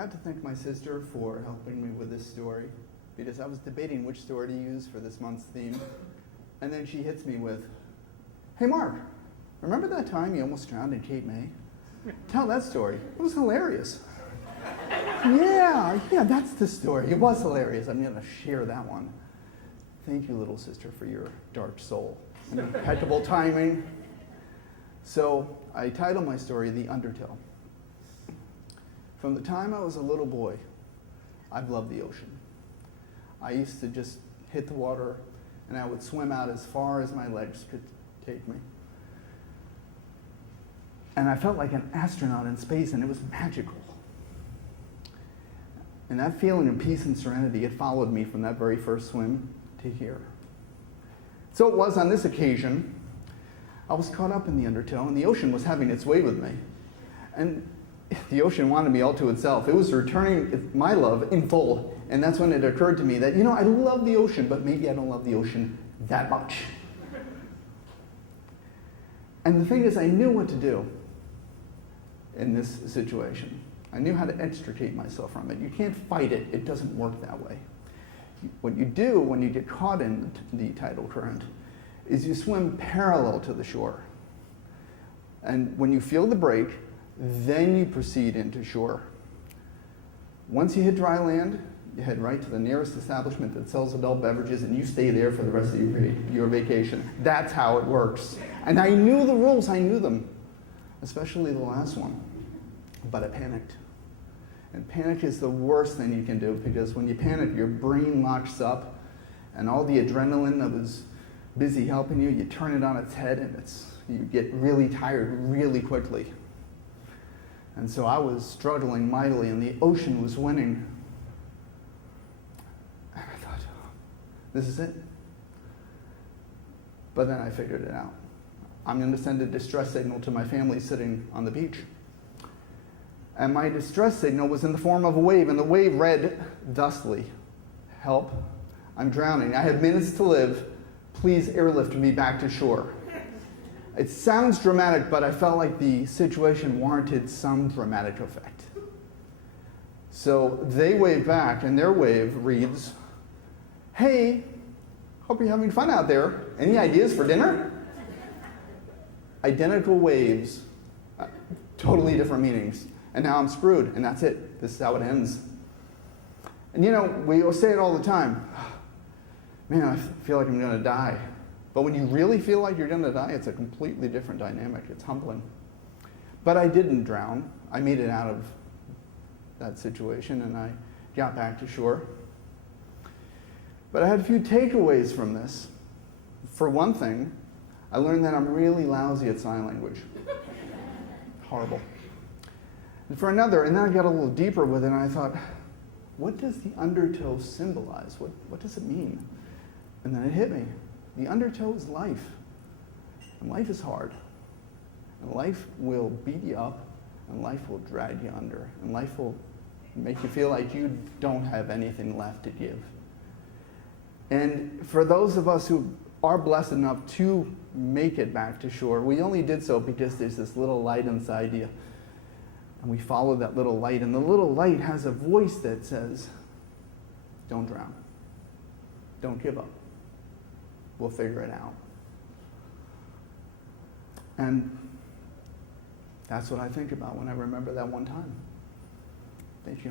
have to thank my sister for helping me with this story, because I was debating which story to use for this month's theme. And then she hits me with, "Hey Mark, remember that time you almost drowned in Cape May? Tell that story. It was hilarious." Yeah, that's the story. It was hilarious. I'm going to share that one. Thank you, little sister, for your dark soul and impeccable timing. So I titled my story, The Undertow. From the time I was a little boy, I've loved the ocean. I used to just hit the water, and I would swim out as far as my legs could take me. And I felt like an astronaut in space, and it was magical. And that feeling of peace and serenity, it followed me from that very first swim to here. So it was on this occasion, I was caught up in the undertow, and the ocean was having its way with me. And the ocean wanted me all to itself. It was returning my love in full. And that's when it occurred to me that, I love the ocean, but maybe I don't love the ocean that much. And the thing is, I knew what to do in this situation. I knew how to extricate myself from it. You can't fight it. It doesn't work that way. What you do when you get caught in the tidal current is you swim parallel to the shore. And when you feel the break, then you proceed into shore. Once you hit dry land, you head right to the nearest establishment that sells adult beverages, and you stay there for the rest of your vacation. That's how it works. And I knew the rules. I knew them, especially the last one. But I panicked. And panic is the worst thing you can do, because when you panic, your brain locks up, and all the adrenaline that was busy helping you, you turn it on its head, and you get really tired really quickly. And so I was struggling mightily, and the ocean was winning. And I thought, this is it. But then I figured it out. I'm going to send a distress signal to my family sitting on the beach. And my distress signal was in the form of a wave, and the wave read thusly: "Help, I'm drowning. I have minutes to live. Please airlift me back to shore." It sounds dramatic, but I felt like the situation warranted some dramatic effect. So they wave back, and their wave reads, "Hey, hope you're having fun out there. Any ideas for dinner?" Identical waves, totally different meanings. And now I'm screwed, and that's it. This is how it ends. And we say it all the time. Man, I feel like I'm going to die. But when you really feel like you're going to die, it's a completely different dynamic. It's humbling. But I didn't drown. I made it out of that situation, and I got back to shore. But I had a few takeaways from this. For one thing, I learned that I'm really lousy at sign language. Horrible. And for another, and then I got a little deeper with it, and I thought, what does the undertow symbolize? What does it mean? And then it hit me. The undertow is life. And life is hard. And life will beat you up, and life will drag you under. And life will make you feel like you don't have anything left to give. And for those of us who are blessed enough to make it back to shore, we only did so because there's this little light inside you. And we follow that little light, and the little light has a voice that says, "Don't drown. Don't give up. We'll figure it out." And that's what I think about when I remember that one time. Thank you.